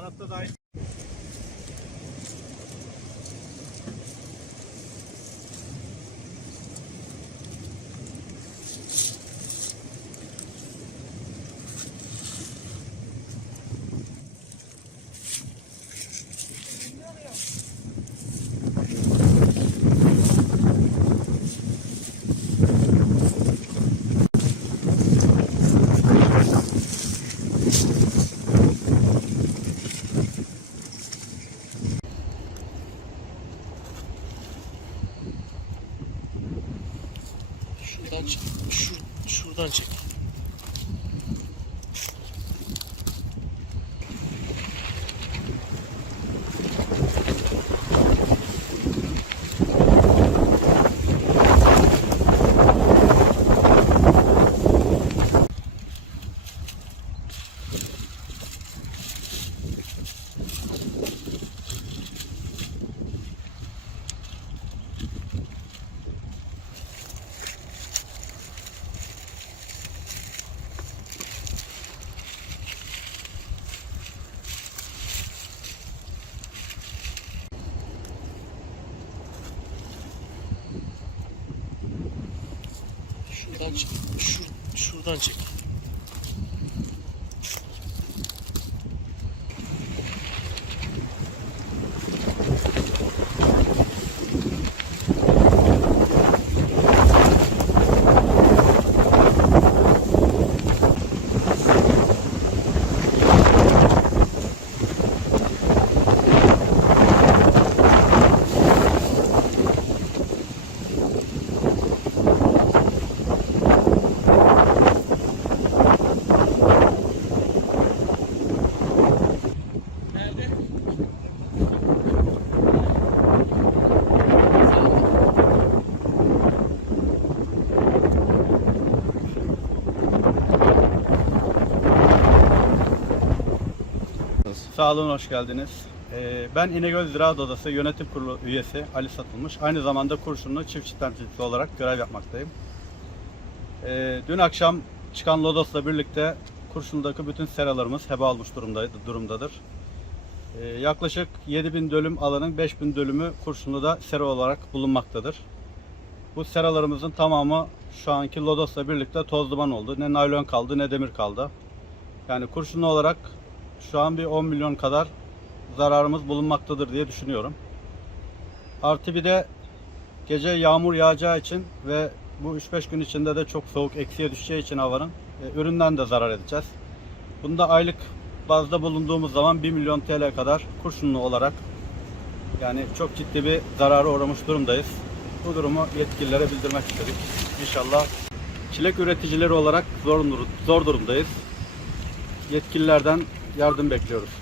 Tarafta da aynı. Çek. Şur, şuradan çek. Şuradan çek. Şur, şuradan çek. Sağ olun, hoş geldiniz. Ee, Ben İnegöl Ziraat Odası Yönetim Kurulu üyesi Ali Satılmış. Aynı zamanda Kurşunlu çiftçi temsilcisi olarak görev yapmaktayım. Ee, Dün akşam çıkan Lodos'la birlikte Kurşun'daki bütün seralarımız heba almış durumdadır. Ee, Yaklaşık 7000 dönüm alanın 5000 dönümü Kurşunlu'da sera olarak bulunmaktadır. Bu seralarımızın tamamı şu anki Lodos'la birlikte toz duman oldu. Ne naylon kaldı ne demir kaldı. Yani kurşunlu olarak şu an bir 10 milyon kadar zararımız bulunmaktadır diye düşünüyorum. Artı bir de gece yağmur yağacağı için ve bu 3-5 gün içinde de çok soğuk eksiye düşeceği için havanın e, üründen de zarar edeceğiz. Bunda aylık bazda bulunduğumuz zaman 1 milyon TL kadar kurşunlu olarak yani çok ciddi bir zarara uğramış durumdayız. Bu durumu yetkililere bildirmek istedik. İnşallah çilek üreticileri olarak zor, zor durumdayız. Yetkililerden yardım bekliyoruz.